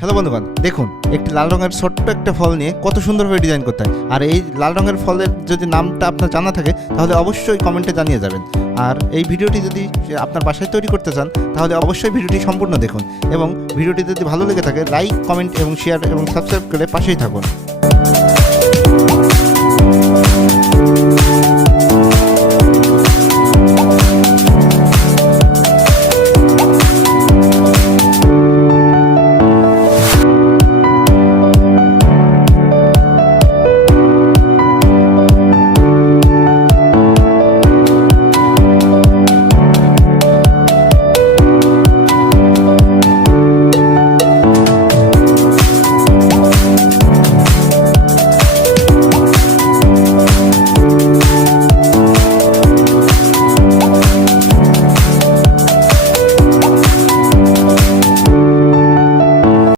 Hello বন্ধুগণ, দেখুন একটি লাল রঙের ছোট্ট একটা ফল নিয়ে কত সুন্দরভাবে ডিজাইন করতে হয়। আর এই লাল রঙের ফলের যদি নামটা আপনার জানা থাকে তাহলে অবশ্যই কমেন্টে জানিয়ে যাবেন। আর এই ভিডিওটি যদি আপনার বাসায় তৈরি করতে চান তাহলে অবশ্যই ভিডিওটি সম্পূর্ণ দেখুন এবং ভিডিওটি যদি ভালো লেগে থাকে লাইক, কমেন্ট এবং শেয়ার এবং সাবস্ক্রাইব করে পাশেই থাকুন।